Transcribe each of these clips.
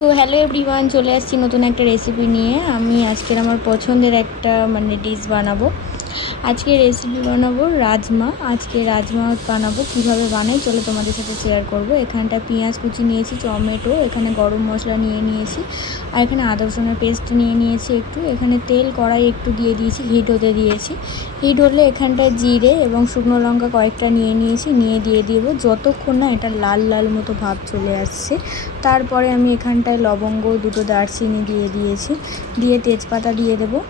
তো hello everyone, চলে আসছি নতুন একটা রেসিপি নিয়ে। আমি আজকের আমার পছন্দের একটা ডিশ বানাবো। আজকে রেসিপি বানাবো রাজমা। আজকে রাজমা বানাবো, কিভাবে বানাই চলো তোমাদের সাথে শেয়ার করব। এখানটা পেঁয়াজ কুচি নিয়েছি, টমেটো, এখানে গরম মশলা নিয়ে নিয়েছি, আর এখানে আদা রসুনের পেস্ট নিয়ে নিয়েছি একটু। এখানে তেল কড়াই একটু দিয়ে দিয়েছি, হিট হতে দিয়েছি। হিট হলে এখানটায় জিরে এবং শুকনো লঙ্কা কয়েকটা নিয়ে নিয়েছি, নিয়ে দিয়ে দেবো যতক্ষণ না এটা লাল লাল মতো ভাব চলে আসছে। তারপরে আমি এখানটায় লবঙ্গ, দুটো দারচিনি দিয়ে দিয়েছি, দিয়ে তেজপাতা দিয়ে দেবো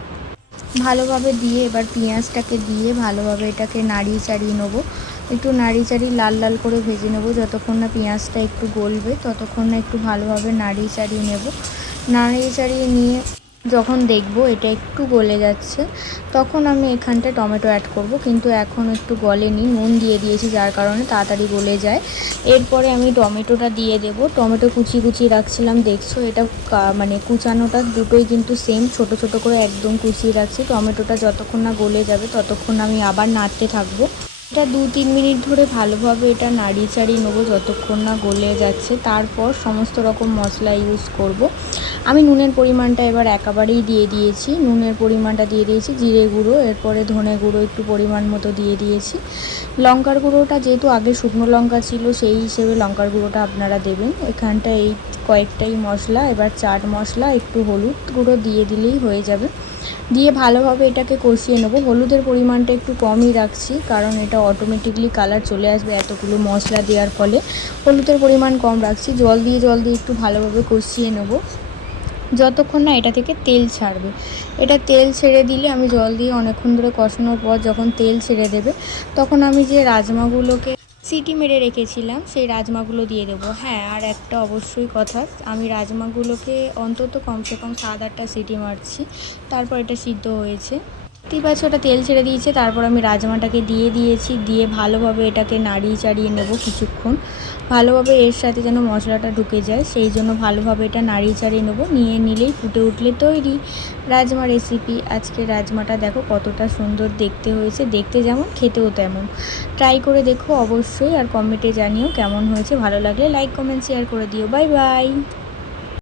ভালোভাবে। দিয়ে এবার পেঁয়াজটাকে দিয়ে ভালোভাবে এটাকে নাড়িয়ে চাড়িয়ে নেবো। একটু নাড়িয়ে চাড়িয়ে লাল লাল করে ভেজে নেবো। যতক্ষণ না পেঁয়াজটা একটু গলবে ততক্ষণ না একটু ভালোভাবে নাড়িয়ে চাড়িয়ে নেব। নাড়িয়ে চাড়িয়ে নিয়ে যখন দেখব এটা একটু গলে যাচ্ছে, তখন আমি এখানটায় টমেটো অ্যাড করব। কিন্তু এখন একটু গলেনি, নুন দিয়ে দিয়েছি যার কারণে তাড়াতাড়ি গলে যায়। এরপরে আমি টমেটোটা দিয়ে দেব। টমেটো কুচি কুচি রাখছিলাম, দেখছো এটা কুচানোটা দুটোই কিন্তু সেম, ছোট ছোট করে একদম কুচিয়ে রাখছি। টমেটোটা যতক্ষণ না গলে যাবে ততক্ষণ আমি আবার নাড়তে থাকবো। এটা 2-3 মিনিট ধরে ভালোভাবে এটা নাড়িয়ে চাড়িয়ে নেবো যতক্ষণ না গলে যাচ্ছে। তারপর সমস্ত রকম মশলা ইউজ করব। আমি নুনের পরিমাণটা এবার একেবারেই দিয়ে দিয়েছি। নুনের পরিমাণটা দিয়ে দিয়েছি, জিরে গুঁড়ো, এরপরে ধনে গুঁড়ো একটু পরিমাণ মতো দিয়ে দিয়েছি। লঙ্কার গুঁড়োটা যেহেতু আগে শুকনো লঙ্কা ছিল, সেই হিসেবে লঙ্কার গুঁড়োটা আপনারা দেবেন। এখানটা এই কয়েকটাই মশলা, এবার চাট মশলা, একটু হলুদ গুঁড়ো দিয়ে দিলেই হয়ে যাবে। দিয়ে ভালোভাবে এটাকে কষিয়ে নেবো। হলুদের পরিমাণটা একটু কমই রাখছি, কারণ এটা অটোমেটিকলি কালার চলে আসবে এতগুলো মশলা দেওয়ার ফলে। হলুদের পরিমাণ কম রাখছি। জল দিয়ে একটু ভালোভাবে কষিয়ে নেবো যতক্ষণ না এটা থেকে তেল ছাড়বে। এটা তেল ছেড়ে দিলে, আমি জল দিয়ে অনেকক্ষণ ধরে কষানোর পর যখন তেল ছেড়ে দেবে, তখন আমি যে রাজমাগুলোকে সিটি মেরে রেখেছিলাম সেই রাজমাগুলো দিয়ে দেবো। হ্যাঁ, আর একটা অবশ্যই কথা, আমি রাজমাগুলোকে অন্তত কমসে কম 7-8টা সিটি মারছি, তারপর এটা সিদ্ধ হয়েছে। দেখতেই পাচ্ছ ওটা তেল ছেড়ে দিয়েছে। তারপর আমি রাজমাটাকে দিয়ে দিয়েছি, দিয়ে ভালোভাবে এটাকে নাড়িয়ে চাড়িয়ে নেব কিছুক্ষণ। ভালোভাবে এর সাথে যেন মশলাটা ঢুকে যায়, সেই জন্য ভালোভাবে এটা নাড়িয়ে চাড়িয়ে নেবো। নিয়ে নিলেই ফুটে উঠলে তৈরি রাজমা রেসিপি। আজকে রাজমাটা দেখো কতটা সুন্দর দেখতে হয়েছে, দেখতে যেমন খেতেও তেমন। ট্রাই করে দেখো অবশ্যই, আর কমেন্টে জানিও কেমন হয়েছে। ভালো লাগলে লাইক, কমেন্ট, শেয়ার করে দিও। Bye bye.